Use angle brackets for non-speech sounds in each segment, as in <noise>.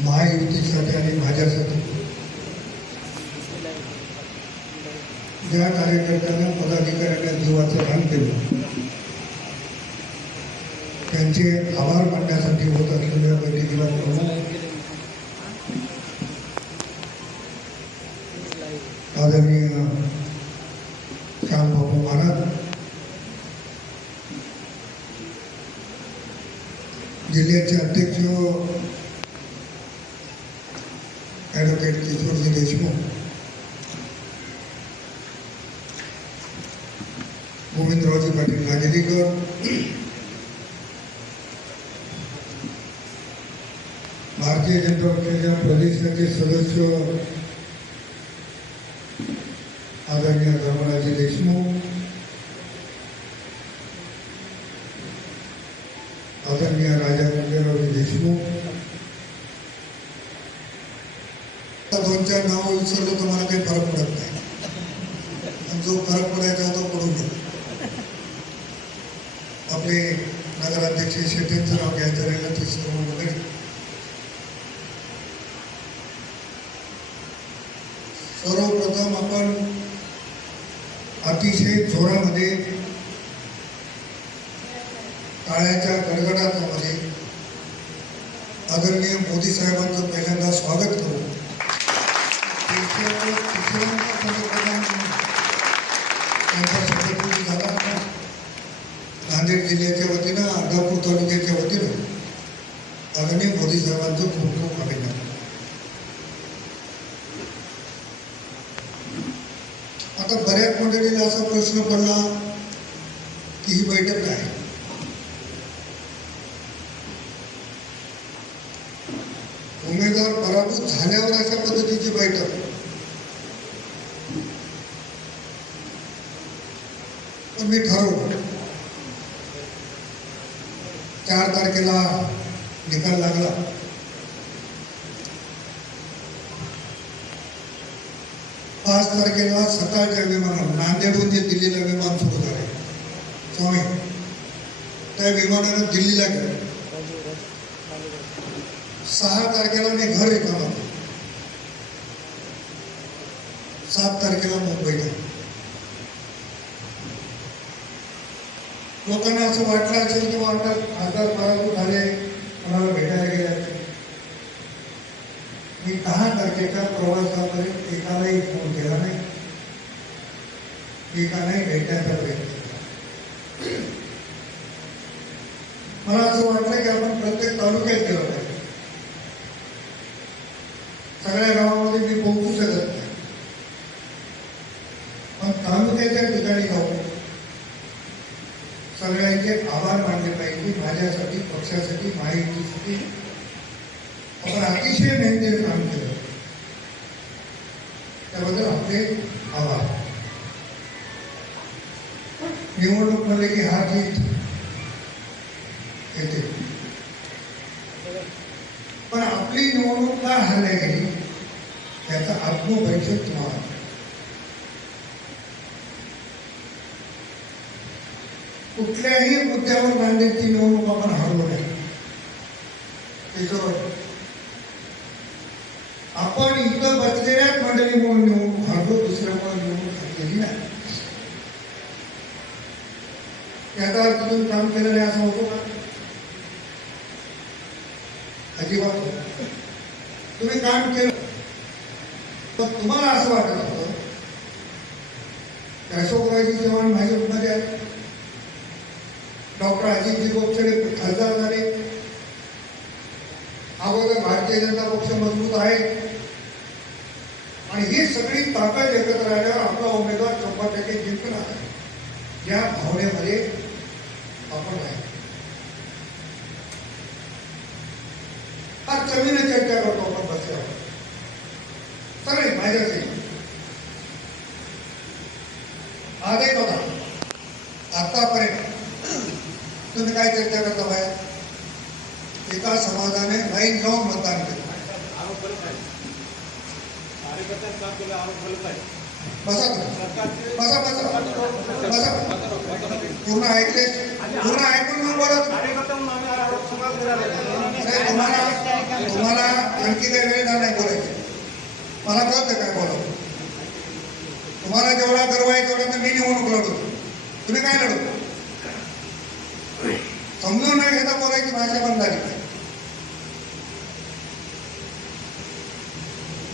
महायुतीसाठी आणि माझ्यासाठी ज्या कार्यकर्त्यांना पदाधिकाऱ्यांना जीवाचं रान केलं त्यांचे आभार मानण्यासाठी होत असलेल्या बैठकीला प्रमुख पाटील नागेरीकर भारतीय जनता पक्षाच्या प्रदेशाचे सदस्य आदरणीय धर्मराजे अतिशय जोरामध्ये टाळ्याच्या गडगडाटामध्ये आदरणीय मोदी साहेबांचं पहिल्यांदा स्वागत करू. देशाचं तिसऱ्या तारखेला निकाल लागला. पाच तारखेला सकाळच्या विमानावर, नांदेडहून जे दिल्लीला विमान सुरू झाले. स्वामी, त्या विमानानं दिल्लीला गेलं. सहा तारखेला मी घर रिकामा केलं. सात तारखेला मुंबईला. लोकांना असं वाटलं असेल की वाटत खासदार पराभूत झाले कोणाला भेटायला गेले असेल. मी दहा तारखेच्या प्रवासापर्यंत एकालाही फोन केला नाही एकालाही भेटण्याचा प्रयत्न केला. मला असं वाटलं की आपण प्रत्येक तालुक्यात गेलो पाहिजे सगळ्या गावामध्ये मी पोहोचू शकत नाही पण तालुक्याच्या ठिकाणी जाऊन सगळ्यांचे आभार मानले पाहिजे माझ्यासाठी पक्षासाठी माहितीसाठी. आपण अतिशय मेहनतीने काम केलं. त्याबद्दल आपले आभार. निवडणूकमध्ये की हा जीत येते पण आपली निवडणूक का हारल्या गेली याचा आत्मपरिचय तुम्हाला कुठल्याही मुद्द्यावर नांदेडची निवडणूक आपण हरवू नये. त्याच्यावर. आपण इथं बसलेल्याच मंडळी म्हणून निवडणूक हरलो दुसऱ्यामुळे निवडणूक हरलेली नाही. याचा अर्थ तुम्ही काम केलं नाही असं होतो का? अजिबात तुम्ही काम केलं. तर तुम्हाला असं वाटत होतं की अशोकरावजी चव्हाण भाजपमध्ये आहे. डॉक्टर अजितजी गोपछडे खासदार झाले. अगोदर भारतीय जनता पक्ष मजबूत आहे आणि ही सगळी ताकद एकत्र आल्यावर आपला उमेदवार शंभर टक्के जिंकणार या भावनेमध्ये आपण आहे. आज चवीने चर्चा करतो आपण बसल्यावर. सगळे माझ्याशी आजही बघा आतापर्यंत तुम्ही काय चर्चा करता बाहेर? एका समाजाने लाईन जाऊन मतदान केलं. बसा बसा बसा. बसा. पूर्ण ऐकले पूर्ण ऐकून मग बोलत तुम्हाला तुम्हाला आणखी काही वेळ नाही बोलायचं. मला कळतं काय बोलावं. तुम्हाला जेवढा गर्व आहे तेवढा तर मी निवडणूक लढवतो तुम्ही काय लढवतो? समजून न घेता बोलायची भाषा बंद झाली.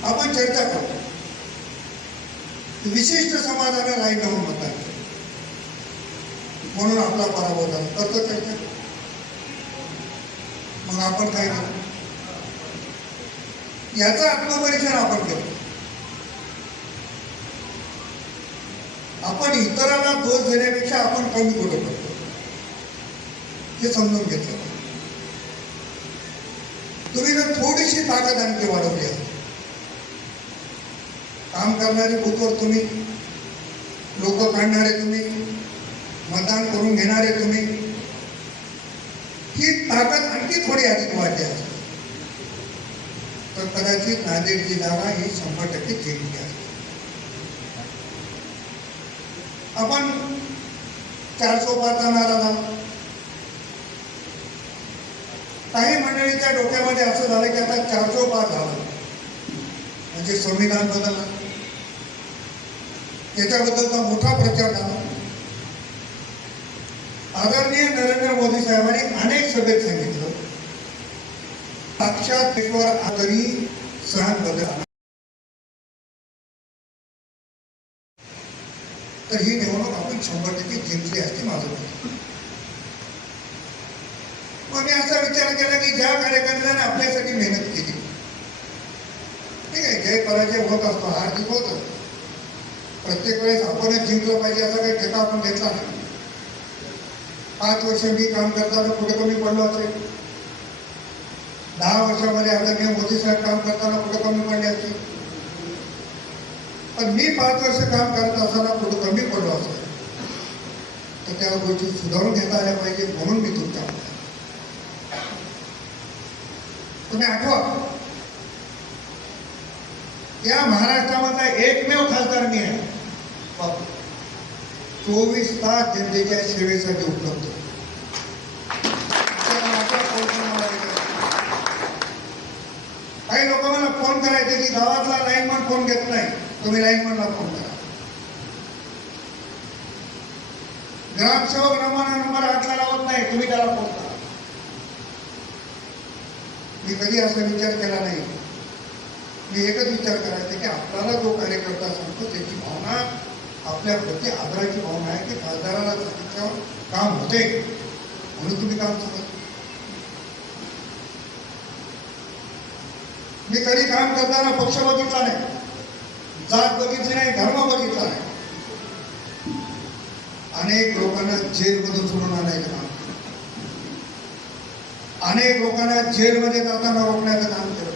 आपण चर्चा करू. विशिष्ट समाजाला राहिलं म्हणून मतदान आहे म्हणून आपला पराभव झाला. करतो चर्चा. मग आपण काय करू? याचं आत्मपरीक्षण आपण केलं आपण इतरांना दोष देण्यापेक्षा आपण कमी कुठं करतो हे समजून घेतलं. तुम्ही जर थोडीशी ताकद आणखी वाढवली असती काम करणारे बुथवर तुम्ही, लोक काढणारे तुम्ही, मतदान करून घेणारे तुम्ही, ही ताकद आणखी थोडी अधिक वाढली असते तर कदाचित नांदेडची जागा ही शंभर टक्के जिंकली असते आपण चारसो पाचचा नारा. काही मंडळीच्या डोक्यामध्ये असं झालं की आता चारसो पाच झालं. म्हणजे संविधान बदललं. त्याच्याबद्दलचा मोठा प्रचार झाला. आदरणीय नरेंद्र मोदी साहेबांनी अनेक सभेत सांगितलं. साक्षात ईश्वर तरी सहन बदल तर ही निवडणूक आपण शंभर टक्के जिंकली असती माझं मी असा विचार केला की ज्या कार्यकर्त्याने आपल्यासाठी मेहनत केली. ठीक आहे जय पराजय होत असतो हार जीत होत प्रत्येक वेळेस आपणच जिंकलं पाहिजे असा काही ठेका आपण घेतला नाही. पाच वर्ष मी काम करताना कुठे कमी पडलो असेल? दहा वर्षामध्ये आदरणीय मोदी साहेब काम करताना कुठे कमी पडले पण मी पाच वर्ष काम करत असताना कमी पडलो असेल? तर त्या गोष्टी सुधारून घेता आल्या पाहिजे म्हणून मी तुमच्या तुम्ही आठवा. या महाराष्ट्रामधला एकमेव खासदार मी आहे. बापू. चोवीस तास जनतेच्या सेवेसाठी उपलब्ध. काही लोक मला फोन करायचे की गावातला लाईनमन फोन घेत नाही? तुम्ही लाईनमनला फोन करा. ग्रामसेवक नंबर नंबर हातला लावत नाही तुम्ही त्याला फोन करा. मी कधी असा विचार केला नाही. मी एकच विचार करायचा की आपल्याला जो कार्यकर्ता सांगतो त्याची भावना आपल्या प्रति आदराची भावना आहे की खासदाराला सांगितल्यावर काम होते. म्हणून तुम्ही काम सांगत मी कधी काम करताना पक्ष बघितला नाही. जात बघितली नाही धर्म बघितला नाही. अनेक लोकांना जेलमधून सोडून आणायचं अनेक लोकांना जेलमध्ये जाताना रोखण्याचं काम केलं.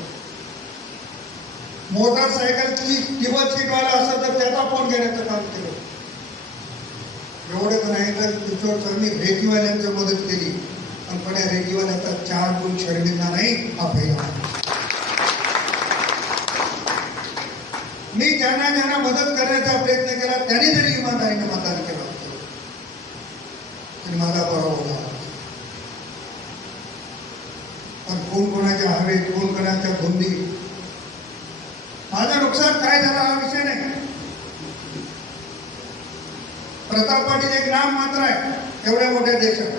मोटारसायकलची किंमत सीटवाला असं तर त्याचा फोन घेण्याचं काम केलं. एवढंच नाही तर किशोर मी रेकीवाल्यांची मदत केली. पण पण या रेकीवाल्याचा चार गुण शर्मिंदा नाही हा पहिला मी ज्यांना ज्यांना मदत करण्याचा प्रयत्न केला त्यांनी जरी इमानदारीने मतदान केलं असतं, तरी माझा पराभव झाला पण कोण कोणाच्या हवेत कोण कोणाच्या धुंदी माझं नुकसान काय झालं हा विषय नाही प्रताप पाटील एक नाम मात्र आहे एवढ्या मोठ्या देशात.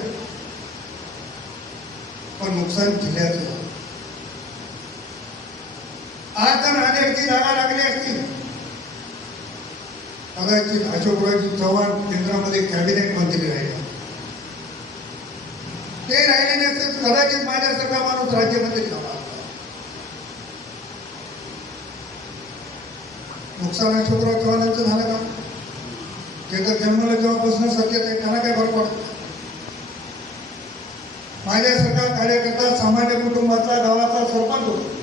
पण नुकसान जिल्ह्याचं आज जर नांदेडची जागा लागली असती. कदाचित अशोकरावजी चव्हाण केंद्रामध्ये कॅबिनेट मंत्री राहिले. ते राहिले नसते कदाचित माझ्यासारखा माणूस राज्यमंत्री झाला नुकसान अशोकराव चव्हाणांचं झालं का? ते तर जन्माला जेव्हापासून सत्य आहे त्यांना काय फरक पडतो? माझ्यासारखा कार्यकर्ता सामान्य कुटुंबाचा गावाचा सरपंच होतो.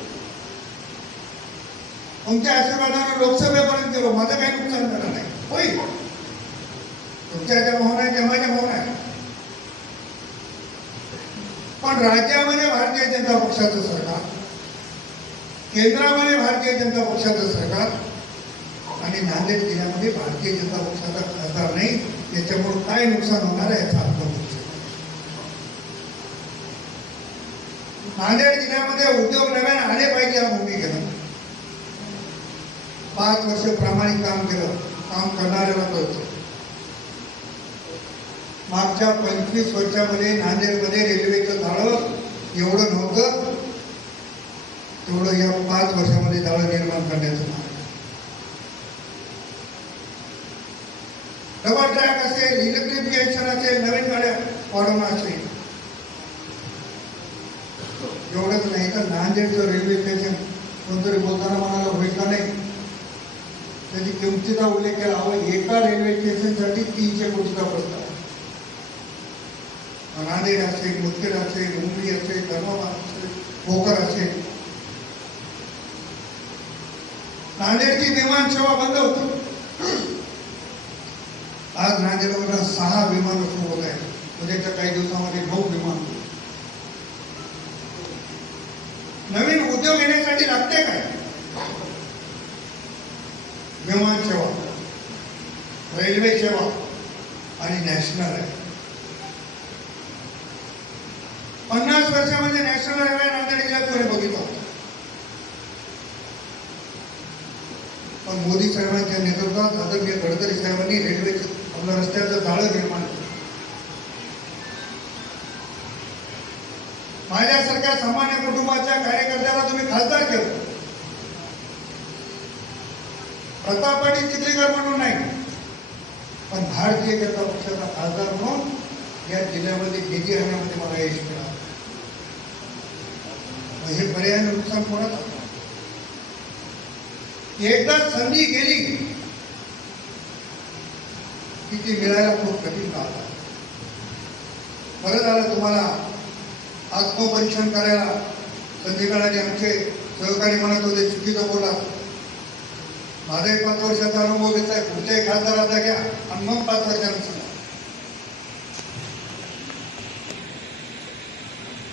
तुमच्या आशीर्वादाने लोकसभेपर्यंत गेलो. माझं काही नुकसान झालं नाही. होई तुमच्या ज्या भावना आहे त्या माझ्या भावना आहे पण राज्यामध्ये भारतीय जनता पक्षाचं सरकार केंद्रामध्ये भारतीय जनता पक्षाचं सरकार आणि नांदेड जिल्ह्यामध्ये भारतीय जनता पक्षाचा खासदार नाही त्याच्यामुळे काय नुकसान होणार आहे याचा आपलं नांदेड जिल्ह्यामध्ये उद्योग नव्याने आले पाहिजे या भूमिकेनं पाच वर्ष प्रामाणिक काम केलं काम करणाऱ्याला कळतो. मागच्या पंचवीस वर्षामध्ये नांदेडमध्ये रेल्वेचं झाडं एवढं नव्हतं तेवढं या पाच वर्षामध्ये जाळं निर्माण करण्याचं. डबल ट्रॅक असेल इलेक्ट्रिफिकेशन असेल नवीन गाड्या वाढवणं असेल एवढंच नाही तर नांदेडचं रेल्वे स्टेशन कोणतरी बोलताना म्हणाला होईल का नाही. त्याची किमतीचा उल्लेख केला. हवं एका रेल्वे स्टेशनसाठी तीनशे कोटीचा प्रस्ताव नांदेड असेल मुदखेड असेल मुंबई असेल धर्माबाद असेल भोकर असेल. नांदेडची विमान सेवा बंद होती. आज नांदेडवर सहा विमान सुरू होत आहेत म्हणजे उद्याच्या काही दिवसामध्ये नऊ विमान. नवीन उद्योग येण्यासाठी लागते काय? विमान सेवा रेल्वे सेवा आणि नॅशनल आहे पन्नास वर्षामध्ये नॅशनल हायवे नांदेड जिल्ह्यात कोणी बघितलं? पण मोदी साहेबांच्या नेतृत्वात आदरणीय गडकरी साहेबांनी रेल्वेचं आपलं रस्त्याचं जाळं निर्माण केलं. माझ्यासारख्या सामान्य कुटुंबाच्या कार्यकर्त्याला तुम्ही खासदार केलं. प्रतापवाडी चित्रीकर म्हणून नाही पण भारतीय जनता पक्षाचा खासदार म्हणून या जिल्ह्यामध्ये केजी राहण्यामध्ये मला यश मिळालं. हे पर्याय नुकसान कोणाचं? एकदा संधी गेली की ती मिळायला खूप कठीण राहतात बरं झालं तुम्हाला आत्मपरीक्षण करायला. संधी काळाने आमचे सहकारी म्हणत होते चुकीचं बोला. माझाही पाच वर्षाचा अनुभव घेतलाय पुढच्याही खासदाराचा घ्या. आणि मग पाच वर्षांचा सांगा.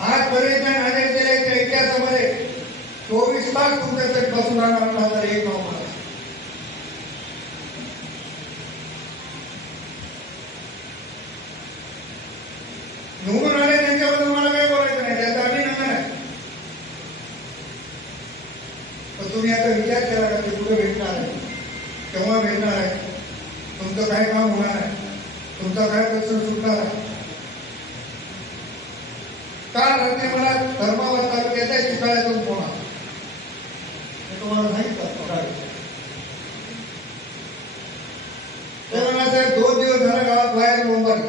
आजपर्यंत नांदेड जिल्ह्याच्या इतिहासामध्ये चोवीस तास तुमच्यासाठी बसून राहणार खासदार एक नाव मला निवडून आले त्यांच्याबद्दल मला काही बोलायचं नाही त्याचं अभिनंदन आहे पण तुम्ही आता विचार केला का ते कुठे भेटणार आहे केव्हा भेटणार आहे तुमचं काय काम होणार आहे तुमचा काय प्रश्न सुटणार आहे काल रात्री मला धर्मावर तालुक्याच्या शिकाळ्यातून फोन आला मी तुम्हाला सांगितलं सकाळी ते म्हणाले, साहेब दोन दिवस झाला गावात बाहेर बोंबारी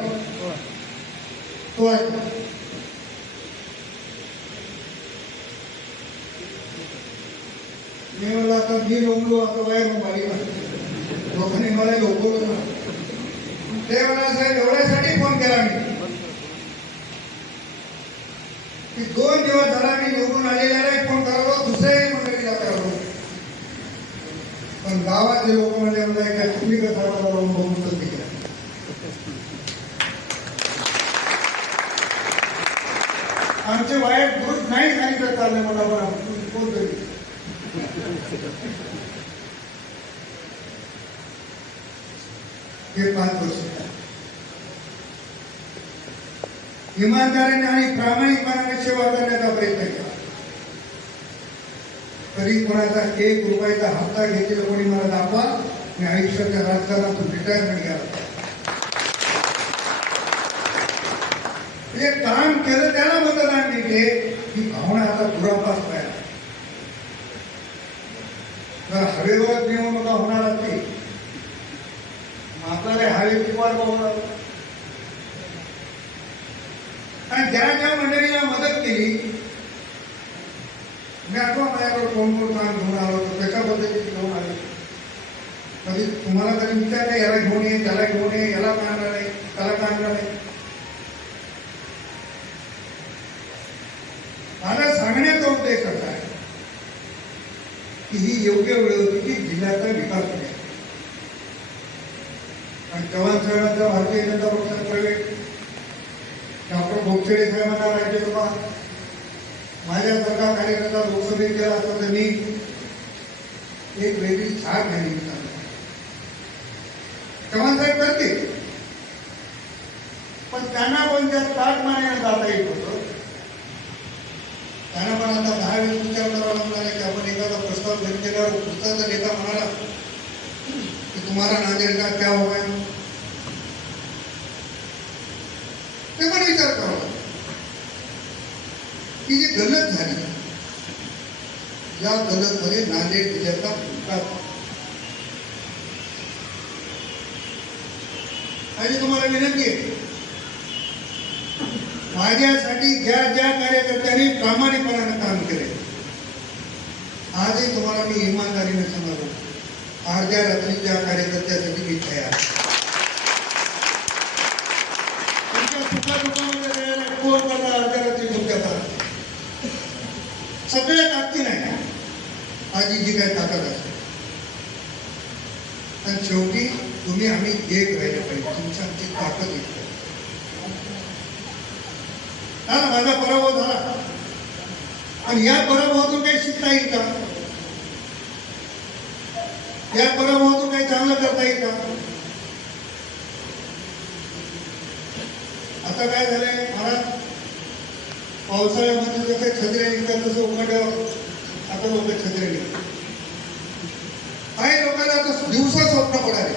तो आहे मी म्हणलं आता मी लोंबलो आता बाहेर बोंबारी लोकांनी मला लोकवलं ना ते म्हणा साहेब एवढ्यासाठी फोन केला मी. की दोन दिवस झाला मी निवडून आलेल्याला फोन करावा दुसऱ्याही मंडळीला करावं. पण गावातले लोक म्हणजे मला एका तुम्ही कसा बघून बघून संधी केला आमचे वाईट ग्रुप नाही सांगितलं चाललं मला बरं आपण कोण तरी? हे पाच वर्ष इमानदारीने आणि प्रामाणिकपणाने सेवा करण्याचा प्रयत्न केला. तरी कोणाचा एक रुपयाचा हप्ता घेतलेला कोणी मला दाखवा. मी आयुष्याच्या राजकारणातून रिटायरमेंट घ्यायला काम केलं त्याला मतदान दिले ही भावना आता दुरापास पाहिजे जर हवेवर निवडणुका होणार असते मग आपल्याला हवेची वाट आणि ज्या ज्या मंडळीला मदत केली मी आठवा माझ्याकडे कोण कोण काम घेऊन आलो होतो त्याच्याबद्दल घेऊन आले. कधी तुम्हाला कधी विचारलं याला घेऊन ये त्याला घेऊन ये याला का नाही त्याला का नाही माझा सांगण्याचा उद्देश असा आहे की ही योग्य वेळ होती की जिल्ह्याचा विकास होईल आणि चव्हाण साहेबांचा भारतीय जनता पक्षात प्रवेश डॉक्टर भोगचडे साहेबांना राज्यसभा माझ्यासारखा कार्यकर्ता लोकसभेत गेला असता तर मी एक वेगळी छाप घ्यायची चव्हाण साहेब करतील पण त्यांना पण त्या ताट मानाने जाता येत त्यांना पण आता दहा वेळेस विचार करावा लागणार आहे की आपण एखादा प्रस्ताव घरी केल्यावर पुस्तकाचा नेता म्हणाला की तुम्हाला नांदेड का क्या होगा ते पण विचार करावा की जी गलत झाली या गलत मध्ये नांदेड जिल्ह्याचा फटका आणि तुम्हाला विनंती आहे माझ्यासाठी ज्या ज्या कार्यकर्त्यांनी प्रामाणिकपणानं काम केले आजही तुम्हाला मी इमानदारीने सांगतो अर्ध्या रात्री ज्या कार्यकर्त्यासाठी मी तयार आहे. करता अर्ध्या रात्री झोपत्याचा सगळे ताकदी नाही. आजी जी काही ताकद असते आणि शेवटी तुम्ही आम्ही एक राहिलं पाहिजे. तुमची आमची ताकद एक झाला माझा पराभव झाला. आणि या पराभवातून काही शिकता येईल का? या पराभवातून काही चांगलं करता येईल का? आता काय झालंय? मला पावसाळ्यामध्ये जसं छत्र्या निघतात तसं उघड्यावर आता लोक छत्रे निघतात. काही लोकांना आता दिवसा स्वप्न पडाले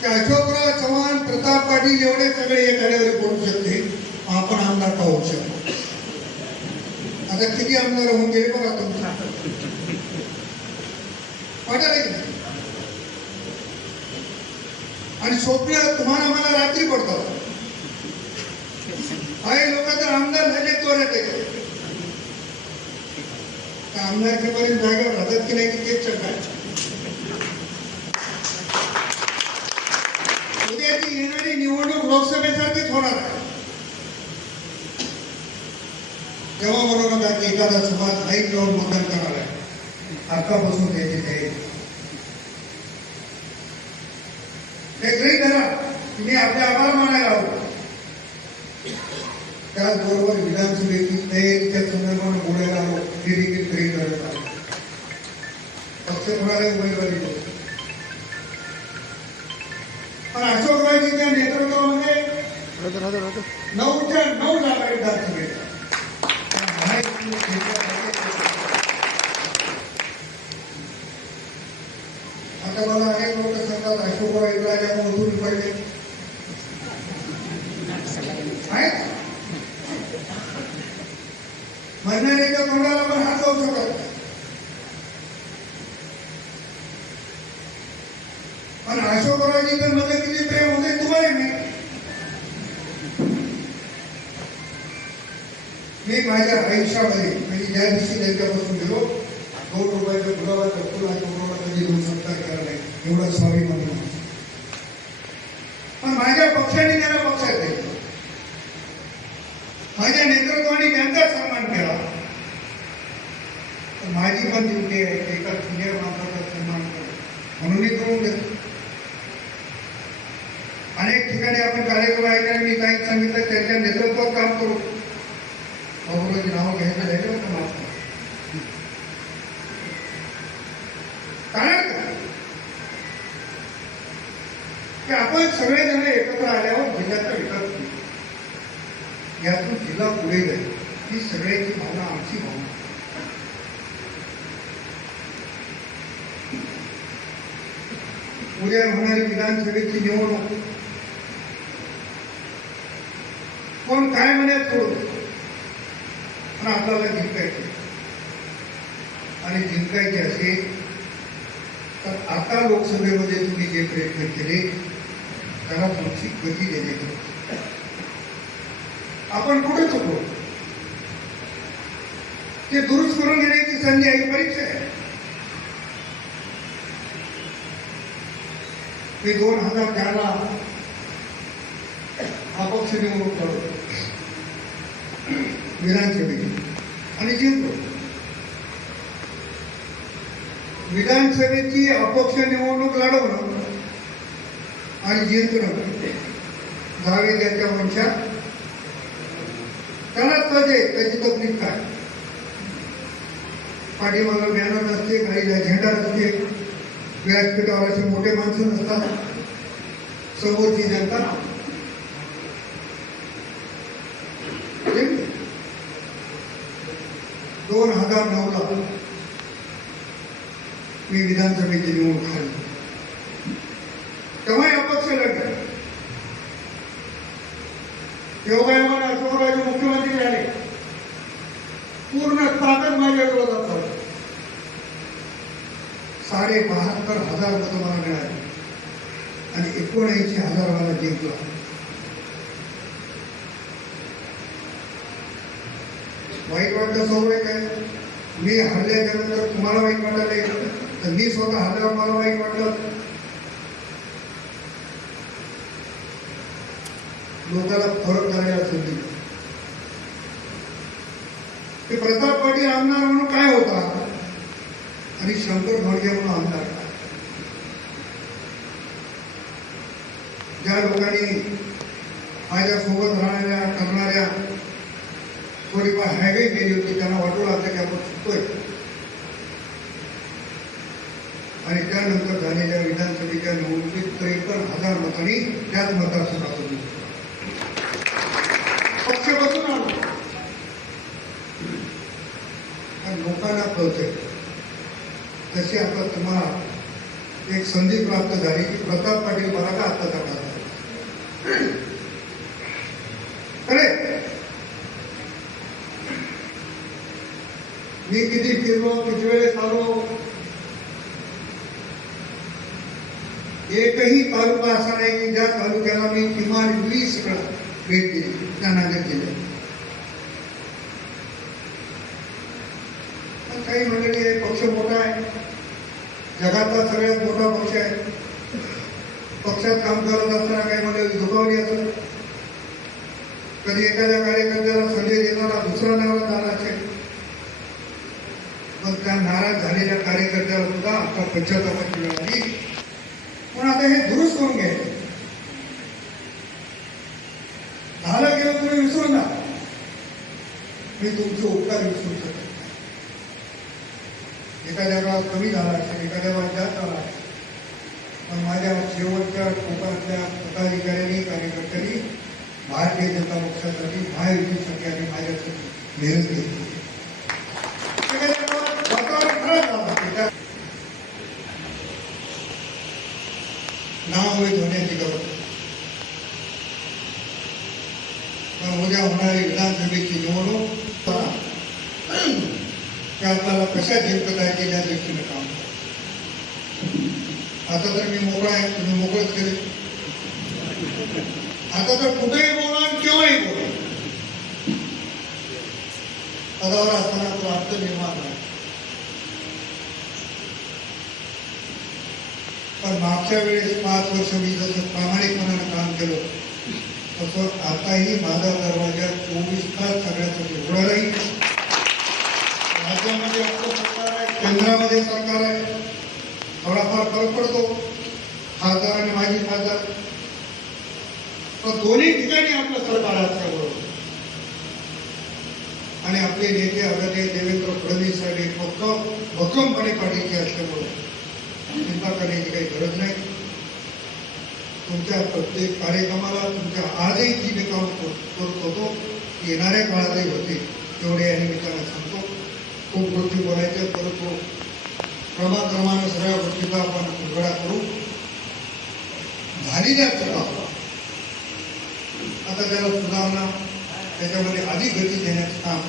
की अशोकराव चव्हाण प्रताप पाटील एवढे सगळे एखाद्यावर पडू शकते आपण आमदार का होऊ शकतो? आता किती आमदार होऊन गेले बघा तुमचा वाटायला की नाही? आणि स्वप्न तुम्हाला मला रात्री पडतात काही लोक तर आमदार झाले त्वरत येते त्या आमदारकीपर्यंत जागा राहतात की नाही की तेच चर्चा उद्याची येणारी निवडणूक लोकसभेसारखीच होणार आहे तेव्हा म्हणू नका की एखादा समाज नाही आता मला अनेक लोक सांगतात अशोकराव इंद्राजा मधून पडले आहेत म्हणणाऱ्याच्या तोंडाला पण हात लावू शकत नाही. पण अशोकरावजी तर मध्ये किती प्रेम होते तुम्हाला नाही मी माझ्या आयुष्यामध्ये म्हणजे ज्या दिवशी त्यांच्यापासून गेलो दोन रुपयाचं गुलाबाचं फुल अशोकरावला कधी दोन सत्कार केला नाही एवढा स्वाभिमान आहे. पण माझ्या पक्षाने त्याला पक्षात घेतलं माझ्या नेतृत्वाने त्यांचा सन्मान केला तर माझी पण ड्युटी आहे की एका सिनियर माणसाचा सन्मान करणं म्हणूनही करून अनेक ठिकाणी आपण कार्यक्रम ऐकले मी काही सांगितलं त्यांच्या नेतृत्वात काम करू. बाबूराजी नाव घ्यायचं राहिलं होतं माझं. कारण काय? की आपण सगळेजण एकत्र आल्यावर जिल्ह्याचा विकास यातून जिल्हा पुढे जाईल. ही सगळ्याची भावना आमची भावना. उद्या होणारी विधानसभेची निवडणूक. कोण काय म्हणत सोडू पण आपल्याला जिंकायचे आणि जिंकायचे असे तर आता लोकसभेमध्ये तुम्ही जे प्रयत्न केले त्याला पुढची गती देणे आपण कुठे चुकलो. ते दुरुस्त करून घेण्याची संधी आहे परीक्षा आहे. मी दोन हजार चारला अपक्ष निवडणूक लढवतो विधानसभेची आणि जिंकलो विधानसभेची अपक्ष निवडणूक लढवणं आणि जिंकणं जावे त्याच्या वंशात त्यालाच पाहिजे त्याची तकलीफ काय? पाठीमागं बॅनर नसते गाडीला झेंडा नसते व्यासपीठावर असे मोठे माणसं नसतात. समोरची जनता. दोन हजार नऊ ला मी विधानसभेची निवडणूक झाली तेव्हा अपक्ष लढले. योगायोगाने अशोकराजे मुख्यमंत्री झाले. पूर्ण ताकद माझ्या विरोधात झाली साडे बहात्तर हजार मतं मला मिळाली आणि एकोणऐंशी हजार मला जिंकला. वाईट वाटलं सवय काय? मी हल्ल्याच्या नंतर तुम्हाला वाईट वाटलं नाही तर मी स्वतः हरल्यावर मला वाईट वाटलं लोकांना फरक करायला संधी ते प्रताप पाटील आमदार म्हणून काय होता? आणि शंकर घोडगे म्हणून आमदार काय ज्या लोकांनी माझ्यासोबत राहणाऱ्या करणाऱ्या थोडीफार हायवे गेली होती त्यांना वाटू लागलं की आपण चुकतोय. आणि त्यानंतर झालेल्या विधानसभेच्या निवडणुकीत त्रेपन्न हजार मतांनी त्याच मतदारसंघातून पक्ष बसून आलो. लोकांना कळतंय तशी आता तुम्हाला एक संधी प्राप्त झाली की प्रताप पाटील मला का आता खासदार मी किती फिरलो किती वेळेस आलो? एकही तालुका असा नाही की ज्या तालुक्याला मी किमान वीस वेळा भेट दिली त्या नांदेड काही मंडळी पक्ष मोठा आहे. जगातला सगळ्यात मोठा पक्ष आहे. पक्षात काम करत असताना काही मंडळी दुखावली असेल? कधी एखाद्या कार्यकर्त्याला संधी देणारा दुसरा नावाला झाला असेल? पण त्या नाराज झालेल्या कार्यकर्त्याला सुद्धा आता पंचायताची वेळ आली. पण आता हे दुरुस्त करून घ्यायचं झालं गेलं तुम्ही विसरू ना मी तुमचे उपकार विसरू शकत एखाद्या वेळा कमी झाला असेल एखाद्या वेळा जास्त झाला असेल. कोकणातल्या पदाधिकाऱ्यांनी कार्यकर्त्यांनी भारतीय जनता पक्षासाठी महायुतीसाठी आणि माझ्यासाठी मेहनत घेतली एखाद्या होण्याची गरज पण उद्या होणारी विधानसभेची निवडणूक. <clears throat> पहा. आपल्याला कशा जिंकता येतील या दृष्टीने काम करा. आता तर मी मोकळा आहे तुम्ही मोकळच केले आता तर कुठेही बोला केव्हाही बोला. पदावर असताना तो अर्थ निर्माण नाही पण मागच्या वेळेस पाच वर्ष मी जसं प्रामाणिकपणानं काम केलं तसं आताही माझा दरवाजा चोवीस तास सगळ्यासाठी उघडा राहील. राज्यामध्ये आपलं सरकार आहे केंद्रामध्ये सरकार आहे. थोडाफार फरक पडतो खासदार आणि माजी खासदार पण दोन्ही ठिकाणी आपलं सरकार असल्याबरोबर आणि आपले नेते आदरणीय देवेंद्र फडणवीस साहेब हे फक्त भक्कमपणे पाठीचे असल्यामुळे चिंता करण्याची काही गरज नाही. तुमच्या प्रत्येक कार्यक्रमाला तुमच्या आजही जी मी काम करत होतो येणाऱ्या काळातही होते तेवढे या निमित्तानं सांगतो. खूप गोष्टी बोलायच्या परंतु क्रमाक्रमाने सगळ्या गोष्टीचा आपण उघडा करू झालेल्या चुका आता त्याला सुधारणा त्याच्यामध्ये अधिक गती देण्याचं काम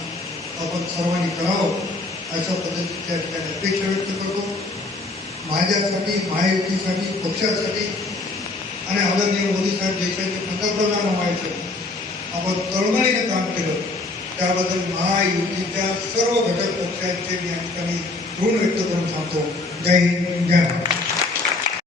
आपण सर्वांनी करावं अशा पद्धतीच्या ठिकाणी अपेक्षा व्यक्त करतो. माझ्यासाठी महायुतीसाठी पक्षासाठी आणि आदरणीय मोदी साहेब देशाचे पंतप्रधान व्हायचे. आपण तळमळीने काम केलं. त्याबद्दल महायुतीच्या सर्व घटक पक्षांचे या ठिकाणी ऋण व्यक्त करून सांगतो जय हिंद जय भारत